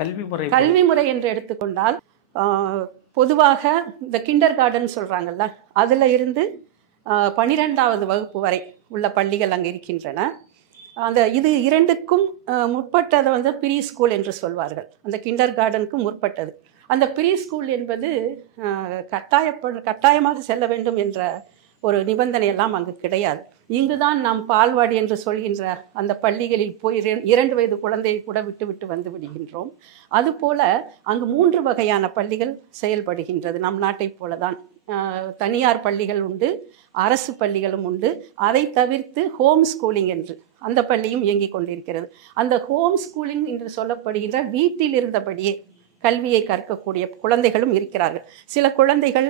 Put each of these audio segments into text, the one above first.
கல்வி முறை என்று எடுத்துக்கொண்டால் பொதுவாக இந்த கிண்டர் கார்டன் சொல்கிறாங்கல்ல, அதில் இருந்து 12வது வகுப்பு வரை உள்ள பள்ளிகள் அங்கே இருக்கின்றன. இது இரண்டுக்கும் முற்பட்டதை ப்ரீ ஸ்கூல் என்று சொல்வார்கள். அந்த கிண்டர் கார்டனுக்கும் முற்பட்டது. அந்த ப்ரீ ஸ்கூல் என்பது கட்டாயமாக செல்ல வேண்டும் என்ற ஒரு நிபந்தனை எல்லாம் அங்கு கிடையாது. இங்குதான் நாம் பால்வாடி என்று சொல்கின்ற அந்த பள்ளிகளில் போய் 2 வயது குழந்தையை கூட விட்டு வந்து விடுகின்றோம். அதுபோல் அங்கு 3 வகையான பள்ளிகள் செயல்படுகின்றது. நம் நாட்டை போல தான் தனியார் பள்ளிகள் உண்டு, அரசு பள்ளிகளும் உண்டு. அதை தவிர்த்து ஹோம் ஸ்கூலிங் என்று அந்த பள்ளியும் இயங்கிக் கொண்டிருக்கிறது. அந்த ஹோம் ஸ்கூலிங் என்று சொல்லப்படுகின்ற வீட்டில் இருந்தபடியே கல்வியை கற்கக்கூடிய குழந்தைகளும் இருக்கிறார்கள். சில குழந்தைகள்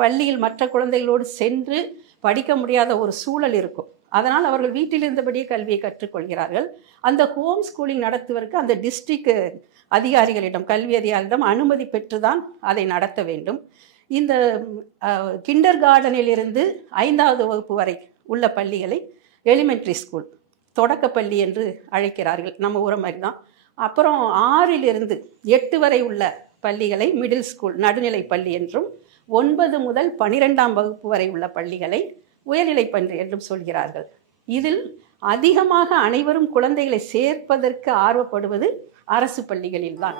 பள்ளியில் மற்ற குழந்தைகளோடு சென்று படிக்க முடியாத ஒரு சூழல் இருக்கும். அதனால் அவர்கள் வீட்டில் இருந்தபடியே கல்வியை கற்றுக்கொள்கிறார்கள். அந்த ஹோம் ஸ்கூலிங் நடத்துவதற்கு அந்த டிஸ்ட்ரிக்ட் அதிகாரிகளிடம், கல்வி அதிகாரிகளிடம் அனுமதி பெற்று தான் அதை நடத்த வேண்டும். இந்த கிண்டர் கார்டனிலிருந்து 5வது வகுப்பு வரை உள்ள பள்ளிகளை எலிமெண்ட்ரி ஸ்கூல், தொடக்கப்பள்ளி என்று அழைக்கிறார்கள், நம்ம ஊரை மாதிரி தான். அப்புறம் 6லிருந்து 8 வரை உள்ள பள்ளிகளை மிடில் ஸ்கூல், நடுநிலை பள்ளி என்றும், 9 முதல் 12ஆம் வகுப்பு வரை உள்ள பள்ளிகளை உயர்நிலை பள்ளி என்றும் சொல்கிறார்கள். இதில் அதிகமாக அனைவரும் குழந்தைகளை சேர்ப்பதற்கு ஆர்வப்படுவது அரசு பள்ளிகளில்தான்.